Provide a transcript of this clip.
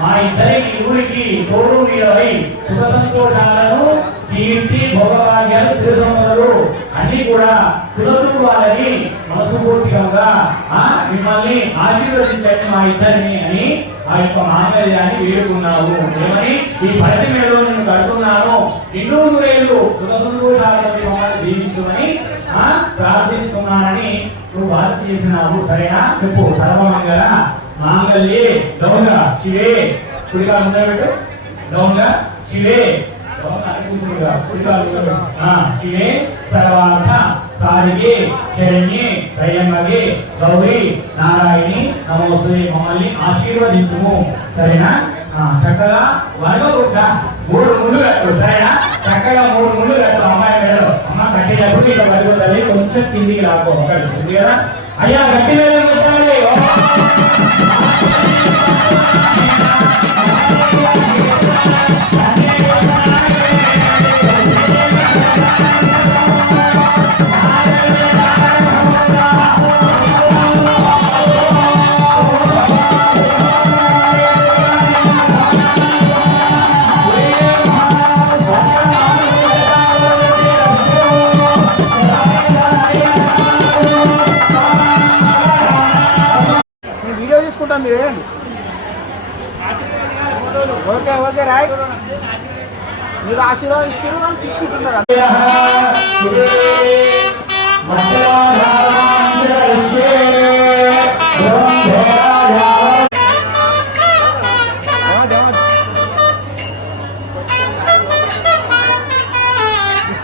మా ఇద్దరికి ఊరికి తోడు వీళ్ళై సుఖ సంతోషాలను కీర్తి భోగభాగ్యాలు శ్రీసములు అన్ని కూడా కులతూ వాళ్ళని మనస్ఫూర్తిగా మిమ్మల్ని ఆశీర్వదించండి మా ఇద్దరిని అని ఆ యొక్క మాంగళ్యాన్ని వేడుకున్నావు. ఏమని ఈ పరటి మేడలో నేను కడుతున్నాను, ఎన్నో నూరేళ్ళు సుఖ సంతోషాలను మమ్మల్ని దీవించుమని ప్రార్థిస్తున్నానని నువ్వు వాసి చేసినావు. సరేనా? చెప్పు. సర్వమంగళ మాంగళ్యే డౌన్గా శివే, కుడిగా ఉండబెట్టు, డౌన్గా శివే, శివే సర్వార్థ సారిగే శరణ్యే దయమగే గౌరీ నారాయణి నమోస్తే మమ్మల్ని ఆశీర్వదించుము. సరేనా? చక్కగా వరగొట్ట 3 ముళ్ళు కట్టు. సరేనా? చక్కగా 3 ముళ్ళు కట్టు అమ్మాయి మేడలో. అమ్మ కట్టేటప్పుడు ఇక వరగొట్టాలి, కొంచెం కిందికి రాకో ఉంది కదా. అయ్యా గట్టి మీద కొట్టాలి. వీడియో తీసుకుంటాం మీరు. Okay okay right. మీరు ఆశీర్వాదిస్తారు తీసుకుంటున్నారు. మంగళ